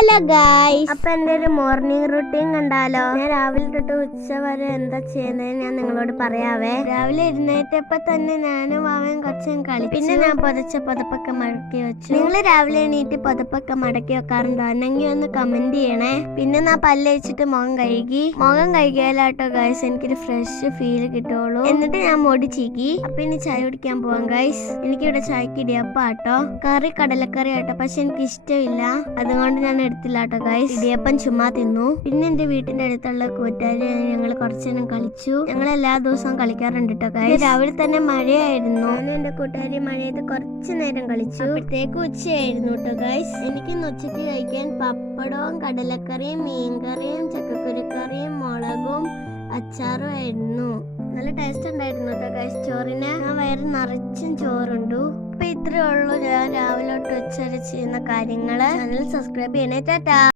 Hello guys, അപ്പൊ എന്റെ ഒരു മോർണിംഗ് റുട്ടീൻ കണ്ടാലോ? ഞാൻ രാവിലെ തൊട്ട് ഉച്ച വരെ എന്താ ചെയ്യുന്നത് ഞാൻ നിങ്ങളോട് പറയാവേ. രാവിലെ എഴുന്നേറ്റപ്പോ തന്നെ ഞാനും വാവയും കുറച്ചും കളി. പിന്നെ ഞാൻ പുതപ്പൊക്കെ മടക്കി വെച്ചു. നിങ്ങൾ രാവിലെ എണീറ്റ് പുതപ്പൊക്കെ മടക്കി വെക്കാറുണ്ടോ? എന്നെങ്കിൽ ഒന്ന് കമന്റ് ചെയ്യണേ. പിന്നെ ഞാൻ പല്ലേച്ചിട്ട് മുഖം കഴുകിയാലാട്ടോ ഗായ്സ് എനിക്കൊരു ഫ്രഷ് ഫീൽ കിട്ടുള്ളൂ. എന്നിട്ട് ഞാൻ മുടി ചീക്കി. അപ്പൊ ഇനി ചായ കുടിക്കാൻ പോവാം ഗായ്സ്. എനിക്കിവിടെ ചായക്ക് ഇടിയപ്പാട്ടോ, കറി കടലക്കറി ആട്ടോ, പക്ഷെ എനിക്ക് ഇഷ്ടമില്ല, അതുകൊണ്ട് ഞാൻ എടുത്തില്ല കേട്ടോ ഗൈസ്. ഇടിയപ്പം ചുമ്മാ തിന്നു. പിന്നെ എന്റെ വീട്ടിന്റെ അടുത്തുള്ള കൂട്ടുകാരി ഞങ്ങൾ കുറച്ചു നേരം കളിച്ചു. ഞങ്ങൾ എല്ലാ ദിവസവും കളിക്കാറുണ്ട് കേട്ടോ ഗൈസ്. രാവിലെ തന്നെ മഴയായിരുന്നു. ഞാനും എന്റെ കൂട്ടുകാരി മഴയത്ത് കുറച്ചു നേരം കളിച്ചു. അപ്പോഴത്തേക്ക് ഉച്ചയായിരുന്നു കേട്ടോ ഗൈസ്. എനിക്കിന്ന് ഉച്ചയ്ക്ക് കഴിക്കാൻ പപ്പടവും കടലക്കറിയും മീൻകറിയും ചക്കക്കുരുക്കറിയും മുളകും അച്ചാറും ആയിരുന്നു. നല്ല ടേസ്റ്റ് ഉണ്ടായിരുന്നു കേട്ടോ ഗൈസ്. ചോറിന് ഞാൻ വയറ് നിറച്ചും ചോറുണ്ടു. അപ്പൊ ഇത്രേ ഉള്ളൂ ഞാൻ രാവിലെ തൊട്ട് ഉച്ച വരെ ചെയ്യുന്ന കാര്യങ്ങള്. ചാനൽ സബ്സ്ക്രൈബ് ചെയ്യണേ. ടാറ്റാ.